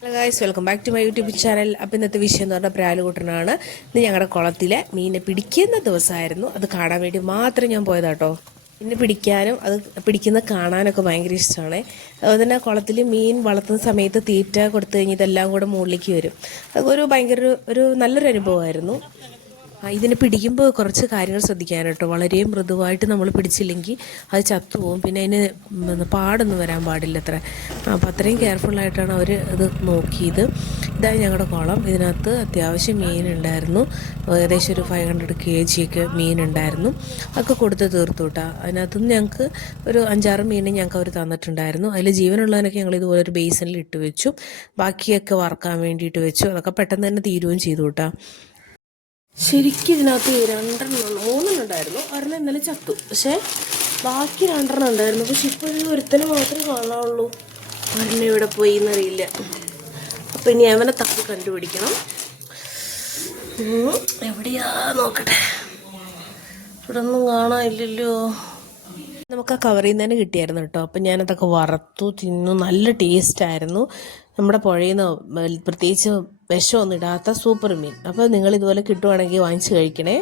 Hello guys, welcome back to my YouTube channel. അപ്പോൾ ഇന്നത്തെ വിഷയം എന്ന് പറഞ്ഞാൽ പ്രാലുകൂട്ടനാണ്. ഇന്ന് ഞങ്ങളുടെ കുളത്തിലെ മീനെ പിടിക്കുന്ന ദിവസമായിരുന്നു. അത് കാണാൻ വേണ്ടി മാത്രം ഞാൻ പോയതാട്ടോ. പിന്നെ പിടിക്കാനും അത് പിടിക്കുന്ന കാണാനൊക്കെ ഭയങ്കര ഇഷ്ടമാണ്. അതുപോലെ തന്നെ കുളത്തിൽ മീൻ വളർത്തുന്ന സമയത്ത് തീറ്റ കൊടുത്തു കഴിഞ്ഞ് ഇതെല്ലാം കൂടെ മുകളിലേക്ക് വരും. അതൊരു ഭയങ്കര ഒരു നല്ലൊരു അനുഭവമായിരുന്നു. ഇതിനെ പിടിക്കുമ്പോൾ കുറച്ച് കാര്യങ്ങൾ ശ്രദ്ധിക്കാനാണ് കേട്ടോ. വളരെ മൃദുവായിട്ട് നമ്മൾ പിടിച്ചില്ലെങ്കിൽ അത് ചത്തുപോകും. പിന്നെ അതിന് പാടൊന്നും വരാൻ പാടില്ല അത്ര. അപ്പോൾ അത്രയും കെയർഫുള്ളായിട്ടാണ് അവർ ഇത് നോക്കിയത്. ഇതാണ് ഞങ്ങളുടെ കുളം. ഇതിനകത്ത് അത്യാവശ്യം മീനുണ്ടായിരുന്നു. ഏകദേശം ഒരു 500 kg ഒക്കെ മീനുണ്ടായിരുന്നു. അതൊക്കെ കൊടുത്ത് തീർത്തു കേട്ടോ. അതിനകത്തുനിന്ന് ഞങ്ങൾക്ക് ഒരു 5-6 മീനെ ഞങ്ങൾക്ക് അവർ തന്നിട്ടുണ്ടായിരുന്നു. അതിൽ ജീവനുള്ളതിനൊക്കെ ഞങ്ങൾ ഇതുപോലെ ഒരു ബേസിനിൽ ഇട്ട് വെച്ചു. ബാക്കിയൊക്കെ വറുക്കാൻ വേണ്ടിയിട്ട് വെച്ചു. അതൊക്കെ പെട്ടെന്ന് തന്നെ തീരുകയും ചെയ്തു കേട്ടോ. ശരിക്കും ഇതിനകത്ത് 3 ഉണ്ടായിരുന്നു. ഒരെണ്ണം ഇന്നലെ ചത്തു. പക്ഷേ ബാക്കി 2 ഉണ്ടായിരുന്നു. പക്ഷെ ഇപ്പോഴും ഒരുത്തനെ മാത്രമേ കാണാനുള്ളൂ. ഒരെണ്ണം ഇവിടെ പോയി എന്നറിയില്ല. അപ്പം ഇനി അവനെ തപ്പി കണ്ടുപിടിക്കണം. എവിടെയാ നോക്കട്ടെ. ഇവിടെ ഒന്നും കാണാനില്ലല്ലോ. നമുക്ക് ആ കവറിൽ നിന്ന് തന്നെ കിട്ടിയായിരുന്നു കേട്ടോ. അപ്പം ഞാനതൊക്കെ വറുത്തു തിന്നു. നല്ല ടേസ്റ്റായിരുന്നു. നമ്മുടെ പുഴയിൽ നിന്ന് പ്രത്യേകിച്ച് വിഷമൊന്നും ഇടാത്ത സൂപ്പർ മീൻ. അപ്പോൾ നിങ്ങൾ ഇതുപോലെ കിട്ടുവാണെങ്കിൽ വാങ്ങിച്ച് കഴിക്കണേ.